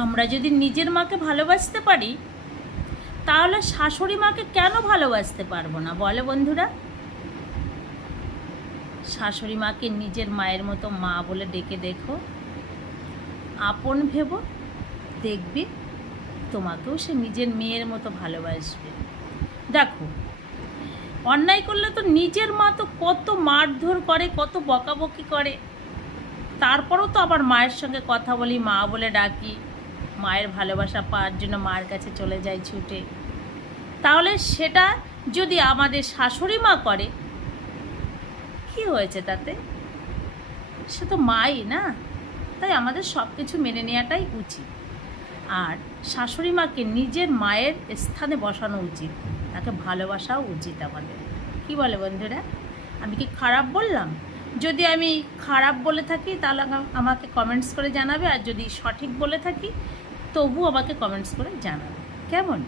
আমরা যদি নিজের মাকে ভালোবাসতে পারি, তাহলে শাশুড়ি মাকে কেন ভালোবাসতে পারবো না বলো বন্ধুরা? শাশুড়ি মাকে নিজের মায়ের মতো মা বলে ডেকে দেখো, আপন ভেবো, দেখবে তোমাকেও সে নিজের মেয়ের মতো ভালোবাসবে। দেখো, অন্যায় করলে তো নিজের মা তো কত মারধর করে, কত বকাবকি করে, তারপরও তো আবার মায়ের সঙ্গে কথা বলি, মা বলে ডাকি, মায়ের ভালোবাসা পাওয়ার জন্য মায়ের কাছে চলে যাই ছুটে। তাহলে সেটা যদি আমাদের শাশুড়ি মা করে, কি হয়েছে তাতে? সে তো মাই না? তাই আমাদের সব কিছু মেনে নেওয়াটাই উচিত। আর শাশুড়ি মাকে নিজের মায়ের স্থানে বসানো উচিত, তাকে ভালোবাসাও উচিত আমাদের। কি বলে বন্ধুরা? আমি কি খারাপ বললাম? যদি আমি খারাপ বলে থাকি তাহলে আমাকে কমেন্টস করে জানাবে, আর যদি সঠিক বলে থাকি তবু আমাকে কমেন্টস করে জানাবে। কেমন?